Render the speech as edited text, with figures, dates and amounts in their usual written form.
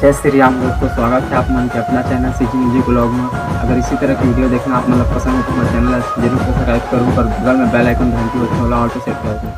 जय श्री राम दोस्तों, स्वागत है आप मन के अपना चैनल सीजी म्यूजिक ब्लॉग में। अगर इसी तरह की वीडियो देखना आप मतलब पसंद है तो मेरे चैनल जरूर सब्सक्राइब करूँ और बगल में बेल आइकन घंटी और ऑल पे सेट कर दूँ।